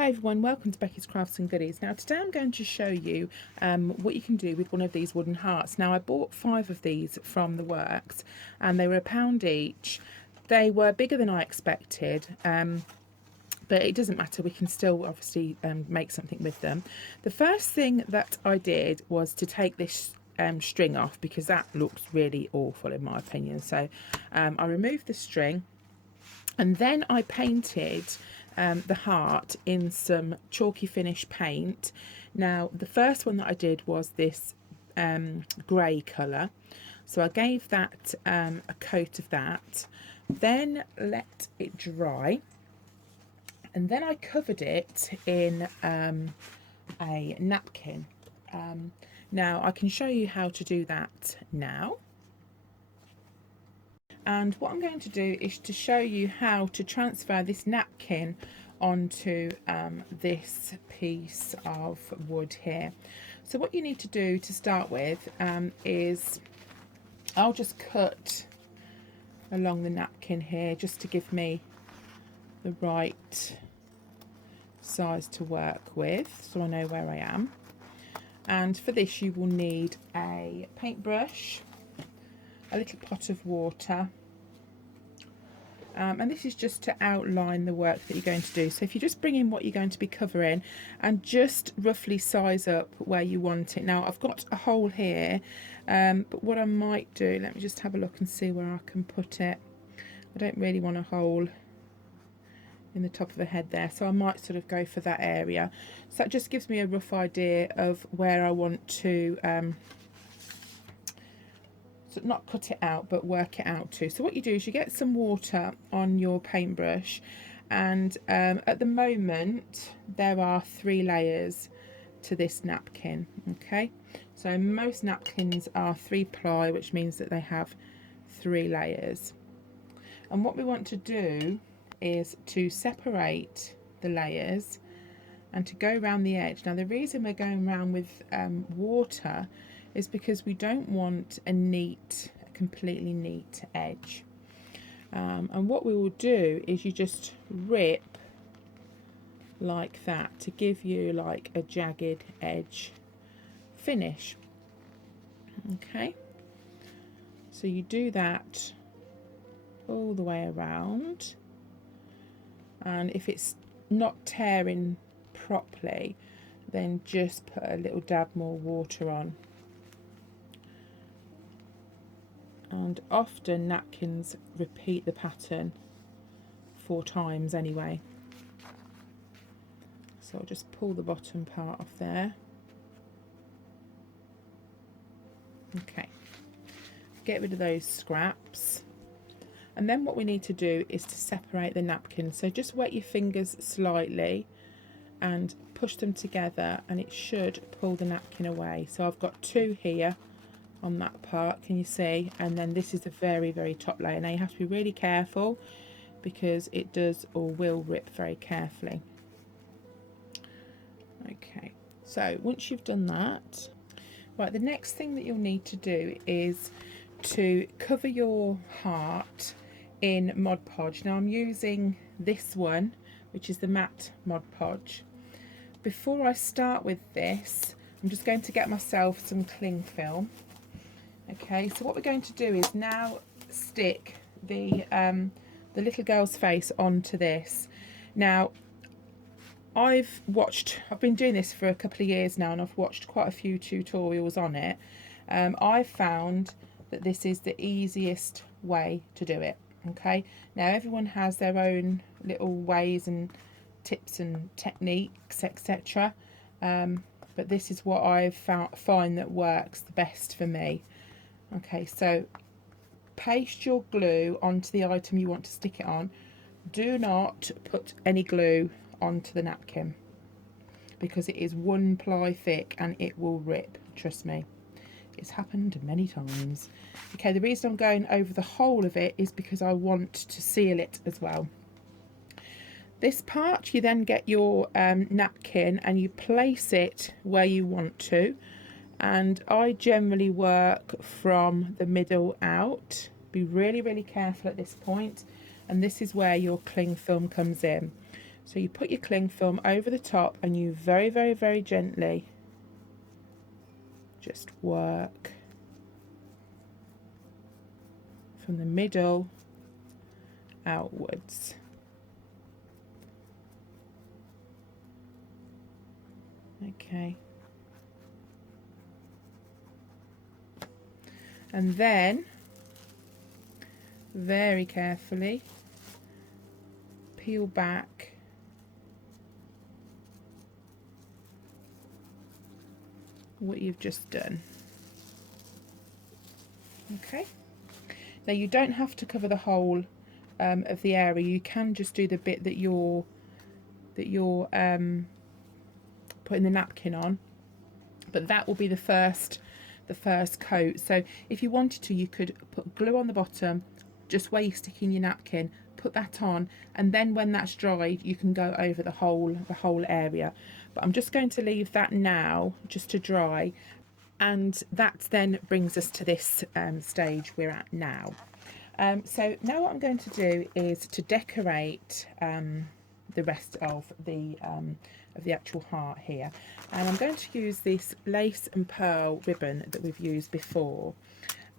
Hi everyone, welcome to Becky's Crafts and Goodies. Now today I'm going to show you what you can do with one of these wooden hearts. Now I bought 5 of these from the works and they were £1 each. They were bigger than I expected, but it doesn't matter, we can still obviously make something with them. The first thing that I did was to take this string off because that looks really awful in my opinion. So I removed the string and then I painted the heart in some chalky finish paint. Now the first one that I did was this grey colour, so I gave that a coat of that, then let it dry, and then I covered it in a napkin. Now I can show you how to do that now. And what I'm going to do is to show you how to transfer this napkin onto this piece of wood here. So what you need to do to start with is I'll just cut along the napkin here just to give me the right size to work with, so I know where I am. And for this you will need a paintbrush, a little pot of water, and this is just to outline the work that you're going to do. So if you just bring in what you're going to be covering and just roughly size up where you want it. Now I've got a hole here, but what I might do, let me just have a look and see where I can put it. I don't really want a hole in the top of the head there, so I might sort of go for that area. So that just gives me a rough idea of where I want to so not cut it out but work it out to. So what you do is you get some water on your paintbrush, and at the moment there are 3 layers to this napkin. Okay, so most napkins are 3-ply, which means that they have 3 layers, and what we want to do is to separate the layers and to go around the edge. Now the reason we're going around with water is because we don't want a completely neat edge. And what we will do is you just rip like that to give you like a jagged edge finish. Okay, so you do that all the way around, and if it's not tearing properly then just put a little dab more water on. And often napkins repeat the pattern 4 times anyway. So I'll just pull the bottom part off there. Okay, get rid of those scraps. And then what we need to do is to separate the napkin. So just wet your fingers slightly and push them together and it should pull the napkin away. So I've got 2 here on that part, can you see? And then this is the very, very top layer. Now you have to be really careful because it does or will rip very carefully. Okay, so once you've done that, right, the next thing that you'll need to do is to cover your heart in Mod Podge. Now I'm using this one, which is the matte Mod Podge. Before I start with this, I'm just going to get myself some cling film. Okay, so what we're going to do is now stick the little girl's face onto this. Now I've been doing this for a couple of years now and I've watched quite a few tutorials on it. I've found that this is the easiest way to do it. Okay, now everyone has their own little ways and tips and techniques, etc. But this is what I've find that works the best for me. Okay, so paste your glue onto the item you want to stick it on. Do not put any glue onto the napkin because it is 1-ply thick and it will rip, trust me. It's happened many times. Okay, the reason I'm going over the whole of it is because I want to seal it as well. This part, you then get your napkin and you place it where you want to. And I generally work from the middle out. Be really, really careful at this point. And this is where your cling film comes in. So you put your cling film over the top and you very, very, very gently just work from the middle outwards. Okay. And then very carefully peel back what you've just done. Okay. Now you don't have to cover the whole of the area. You can just do the bit that you're putting the napkin on, but that will be the first coat. So if you wanted to, you could put glue on the bottom, just where you're sticking your napkin, put that on, and then when that's dried you can go over the whole area. But I'm just going to leave that now just to dry, and that then brings us to this stage we're at now. So now what I'm going to do is to decorate the rest of the actual heart here, and I'm going to use this lace and pearl ribbon that we've used before,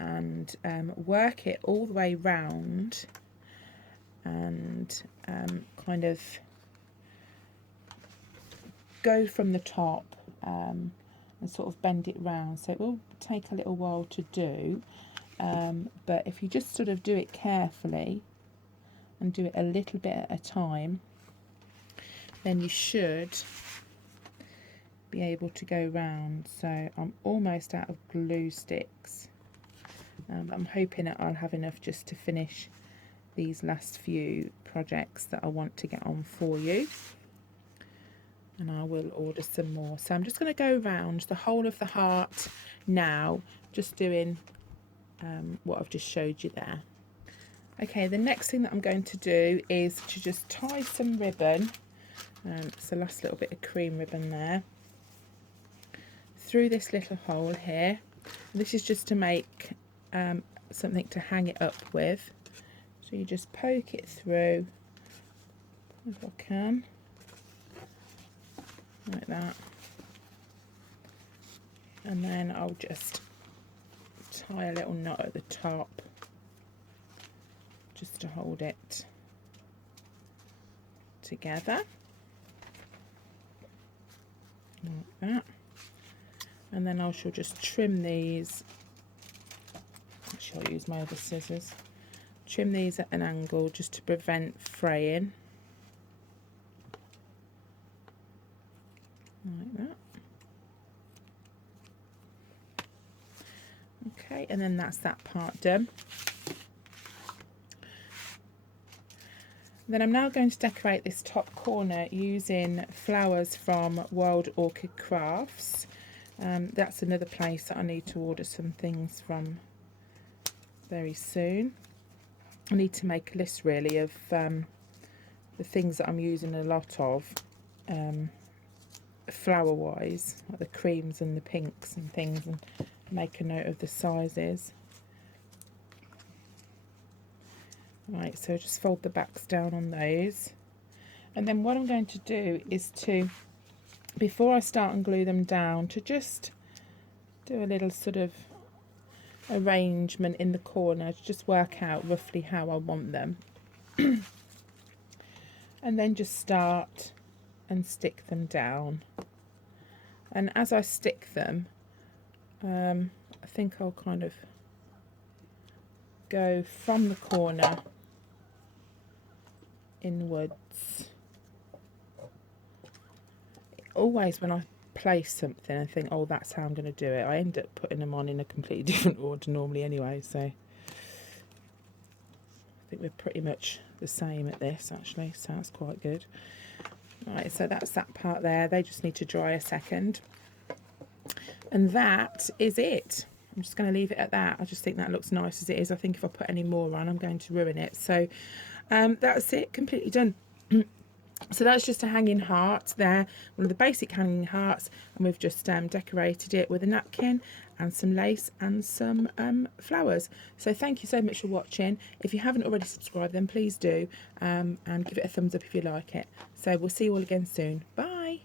and work it all the way round, and kind of go from the top and sort of bend it round. So it will take a little while to do, but if you just sort of do it carefully and do it a little bit at a time, then you should be able to go round. So I'm almost out of glue sticks. I'm hoping that I'll have enough just to finish these last few projects that I want to get on for you, and I will order some more. So I'm just going to go round the whole of the heart now, just doing what I've just showed you there. Okay, the next thing that I'm going to do is to just tie some ribbon, it's the last little bit of cream ribbon there, through this little hole here. This is just to make something to hang it up with. So you just poke it through, if I can, like that, and then I'll just tie a little knot at the top just to hold it together, like that. And then I shall just trim these. Actually, I'll use my other scissors. Trim these at an angle just to prevent fraying, like that. Okay, and then that's that part done. Then I'm now going to decorate this top corner using flowers from Wild Orchid Crafts. That's another place that I need to order some things from very soon. I need to make a list really of the things that I'm using a lot of flower wise, like the creams and the pinks and things, and make a note of the sizes. Right, so just fold the backs down on those, and then what I'm going to do is to, before I start and glue them down, to just do a little sort of arrangement in the corner to just work out roughly how I want them and then just start and stick them down. And as I stick them, I think I'll kind of go from the corner inwards. Always when I place something and think, oh, that's how I'm going to do it, I end up putting them on in a completely different order normally anyway, so I think we're pretty much the same at this actually, so that's quite good. Right, so that's that part there. They just need to dry a second, and that is it. I'm just going to leave it at that. I just think that looks nice as it is. I think if I put any more on, I'm going to ruin it. So that's it, completely done. So that's just a hanging heart there, one of the basic hanging hearts, and we've just decorated it with a napkin and some lace and some flowers. So thank you so much for watching. If you haven't already subscribed, then please do, and give it a thumbs up if you like it. So we'll see you all again soon. Bye.